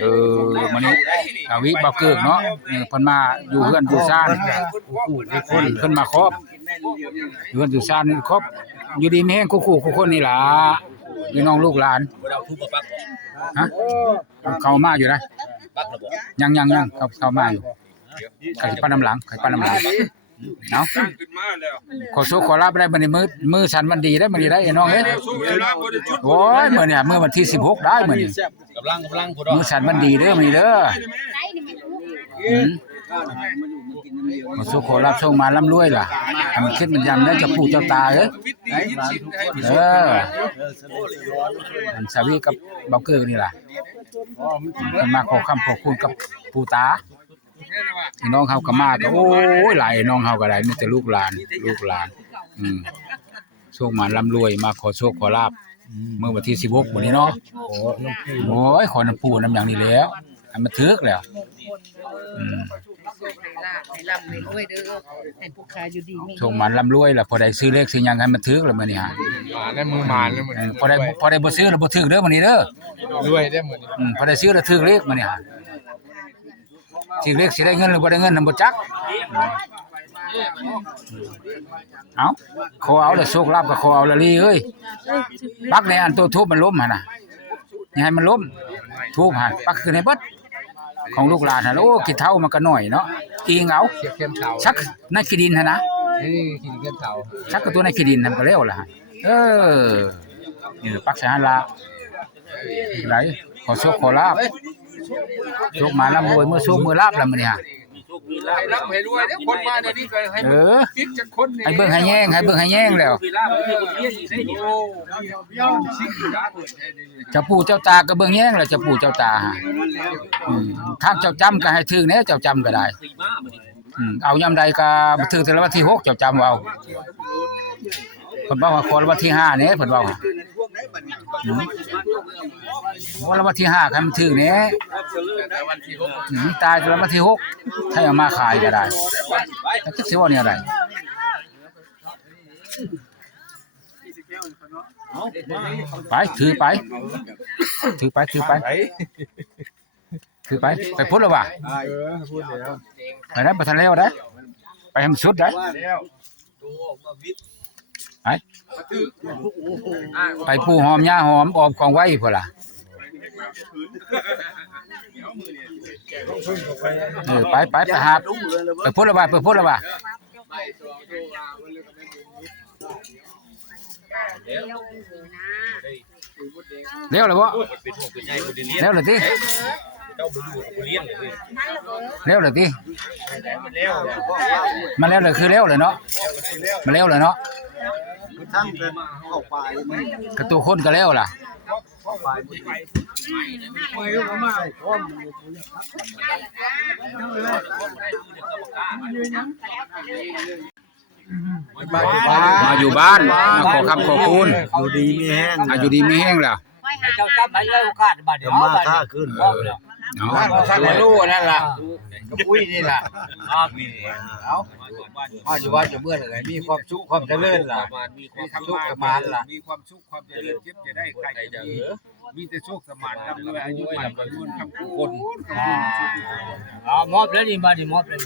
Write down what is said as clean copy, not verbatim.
มื้อนี้อาวิบ่เกิกเนาะเพิ่นมาอยู่เฮือนอยู่ซ่านเพิ่นมาครอบเฮือนอยู่ซ่านนี่ครอบอยู่ดีมีแฮงคู่คนนี่ล่ะพี่น้องลูกหลานฮะเข้ามาอยู่นะยังเข้ามาอยู่ใครปั้นน้ำหลังเนาะขอโชคขอลาบได้มื้อนี้มื้อฉันมันดีได้มื้อนี้ได้น้องเอ้ยโอ้ยมื้อเนี่ยมื้อวันที่16ได้มื้อนี้กำลังมื้อฉันมันดีเด้อมื้อนี้เด้อขอโชคขอลาบส่งมาร่ำรวยล่ะมันคิดมันยังได้เจ้าปู่เจ้าตาเอ้ยอันสาวีกับเบาเกิกนี่ล่ะเพิ่นมาขอคำขอบคุณกับปู่ตาพี่น้องเฮาก็มาก็โอ้ยหลายน้องเฮาก็ได้มีแต่ลูกหลานโชคมาร่ำรวยมาขอโชคขอลาบเมื่อวันที่16มื้อนี้เนาะโอ้ยขอน้ำปู่น้ำหยังนี่แล้วให้มันถึกแล้วให้ร่ำให้รวยเด้อให้ผู้ค้าอยู่ดีมีโชคมาร่ำรวยล่ะพอได้ซื้อเลขซื้อหยังให้มันถึกแล้วมื้อนี้ฮะได้มือมานแล้วมื้อนี้พอได้บ่ซื้อแล้วบ่ถึกเด้อมื้อนี้เด้อรวยได้มื้อนี้พอได้ซื้อแล้วถึกเลขมื้อนี้ฮะถึกเลขสิได้เงินหรือบ่ได้เงินนำบ่จักเอาขอเอาแล้วโชคลาภก็ขอเอาละลีเอ้ยปักในอันตัวทูบมันล้มหั่นน่ะอย่าให้มันล้มทูบหั่นปักขึ้นให้เบิดของลูกหลานหั่นโอ้ขี้เถ้ามันก็น้อยเนาะอิงเอาเสียเข้มเฒ่าชักในขี้ดินหั่นนะนี่กินเข้มเฒ่าชักกับตัวในขี้ดินนั่นก็แล้วล่ะนี่ปักใส่หั่นล่ะไหลขอโชคขอลาภโชคมาร่ำรวยมื้อโชคมื้อลาภแล้วมื้อนี้ฮะให้ร่ำให้รวยเด้อคนมาเดี๋ยวนี้ก็ให้คิดจักคนนี่ให้เบิ่งให้แย่งแล้วเจ้าปู่เจ้าตาก็เบิ่งแย่งแล้วเจ้าปู่เจ้าตาทางเจ้าจำก็ให้ถึงแน่เจ้าจำก็ได้เอายามใดก็ถึงแต่ละวันที่6เจ้าจำเอาเพิ่นบอกว่าขอวันที่5แน่เพิ่นว่าวันที่5คันมันถึงแน่ตายแต่ละวันที่6ให้เอามาขายก็ได้แต่คิดสิว่าเนี่ยอะไรไปถือไปไปพูดแล้วว่ะพูดแล้วไปได้บ่ทันแล้วได้ไปให้มันสุดได้ไปปู่หอมย่าหอมออมของไว้พุ่นล่ะไปหาไปพูดแล้วว่ะเร็วเลยบ่เร็วเลยติมันเร็วเลยคือเร็วเลยเนาะมันเร็วเลยเนาะกระตูคนก็เร็วล่ะมาอยู่บ้านมาขอคำขอบคุณอยู่ดีมีแห้งอยู่ดีมีแห้งแล้วเจ้าจับให้ได้โอกาสบาดเดี๋ยวมาค่าขึ้นเนาะสักรู้นั่นล่ะอุ้ยนี่ล่ะเอาอยู่ว่าจะเมื่อไหร่มีความสุขความเจริญล่ะมีความสุขสมานล่ะมีความสุขความเจริญเก็บจะได้ใครจะมีแต่โชคสมานร่ำรวยอายุมันยืนคำคนมอบแล้วนี่มาดิมอบเลย